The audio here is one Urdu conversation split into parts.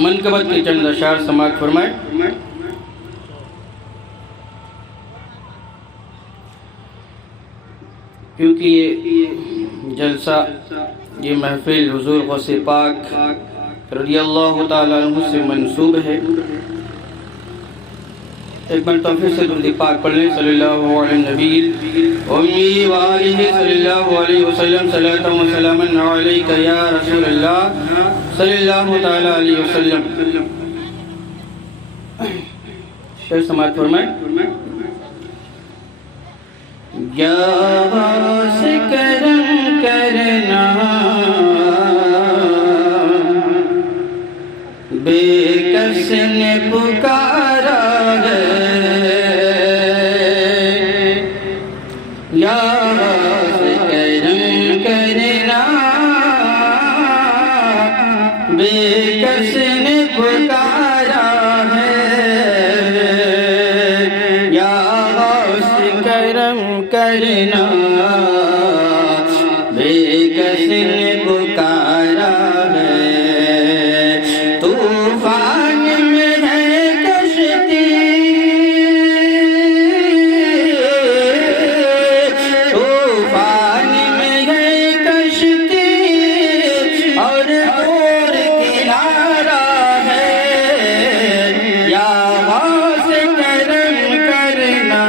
منقبت کے چند اشعار سماعت فرمائیں۔ کیونکہ یہ جلسہ، یہ محفل حضور غوث پاک رضی اللہ تعالیٰ عنہ سے منسوب ہے۔ ایک مرتبہ سے درود پاک پڑھ لیں، صلی اللہ علیہ نبی امی وآلہ صلی اللہ علیہ وسلم، صلاۃ و سلاما علیک یا رسول اللہ صلی اللہ تعالیٰ علیہ وسلم۔ شعر سماعت فرمائیں۔ یا غوث کرم کرنا بے کس نے پکارا ہے، یا غوث کرم کرنا بے کس نے پکارا ہے، یا غوث کرم کرنا بے کس نے پکارا ہے، طوفان میں ہے کشتی، طوفان میں ہے کشتی اور دور کنارہ ہے، یا غوث کرم کرنا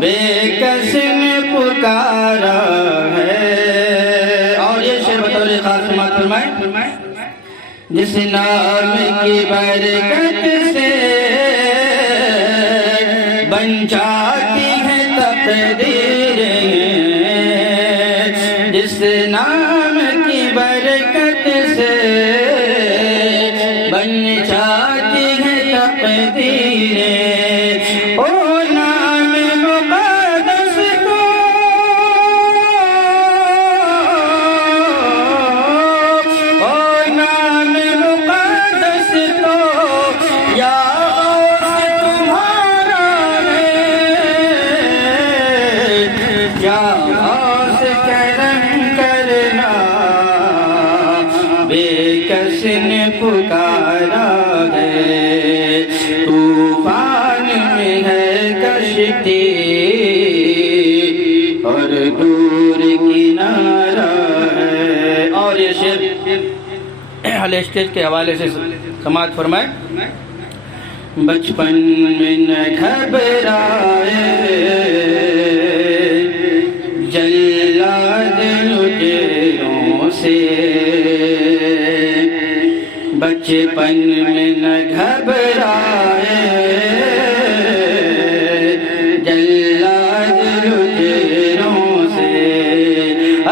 بے کس نے پکارا ہے۔ اور یہ شعر بطور خاص سماعت فرمائیں۔ جس نام کی برکت سے بن جاتی ہے تقدیریں، جس نام کی برکت سے بن جاتی ہے تقدیریں، او نام مقدس کو، او نام مقدس کو، یا غوث تمہارا ہے، یا غوث کرم کرنا بے کس نے پکارا ہے، طوفان میں ہے کشتی اور دور کنارہ ہے۔ اور یہ شعر اہل اسٹیج کے حوالے سے سماعت فرمائیں۔ بچپن میں نہ گھبرائے جلاد لٹیروں سے، بچپن میں نہ گھبرائے جلاد لٹیروں سے،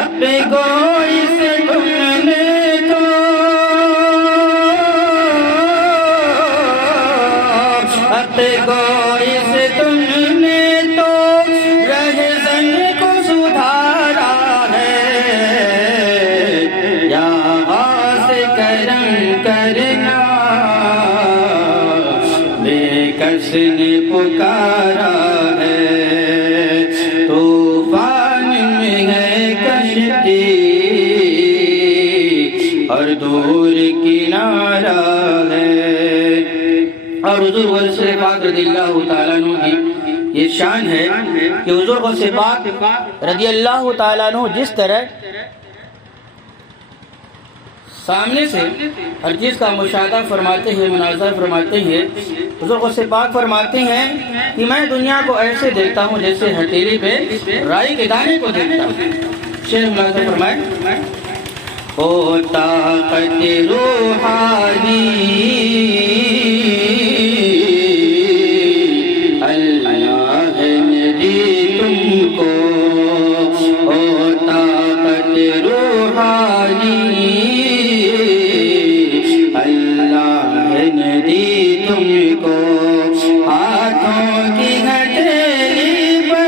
اپنے گوئی سے تم نے تو، اپنے گوئی سے تم نے تو رہزن کو سدھارا ہے، یا غوث کرم کرنا بے کس نے پکارا ہے، طوفان میں ہے کشتی اور دور کنارہ ہے۔ اور حضور غوث پاک رضی اللہ تعالیٰ عنہ کی یہ شان ہے کہ حضور غوث پاک رضی اللہ تعالیٰ عنہ جس طرح سامنے سے ہر چیز کا مشاہدہ فرماتے ہیں، مناظر فرماتے ہیں، حضور غوث پاک فرماتے ہیں کہ میں دنیا کو ایسے دیکھتا ہوں جیسے ہتھیلی پہ رائی کے دانے کو دیکھتا ہوں۔ شعر مناظر فرمائیں۔ او طاقت روحانی اللہ نے دی تم کو، او طاقت روحانی اللہ نے دی تم کو، ہاتھوں کی ہتھیلی پر،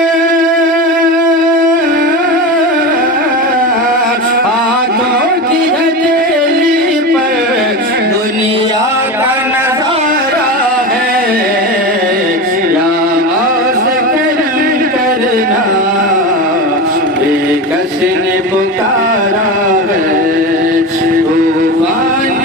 ہاتھوں کی ہتھیلی پر دنیا کا نظارہ ہے، یا غوث کرم کرنا بے کس نے پکارا ہے، طوفان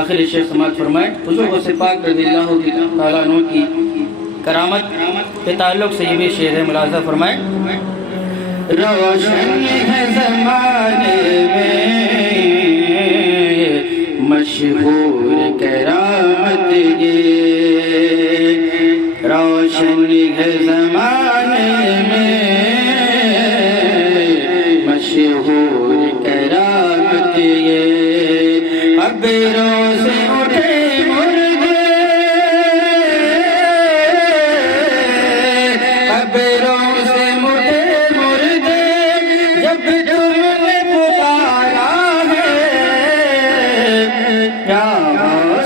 آخر شیخ سماعت فرمائے حضور غوث پاک رضی اللہ تعالیٰ عنہ کی کرامت کے تعلق سے یہ بھی شعر ہے، ملاحظہ فرمائے. روشن ہے زمانے میں مشہور کرامت یہ، روشن ہے زمانے میں مشہور کرامت یہ، اب روز اٹھے مردے، اب روز اٹھے مردے، جب تم نے پکارا ہے، کیا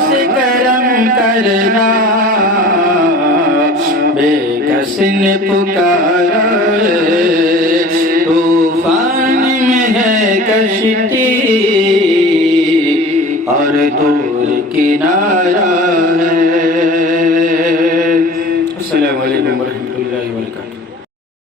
سے کرم کرنا بے کس نے پکارا، طوفان میں ہے کشتی اور دور کنارہ،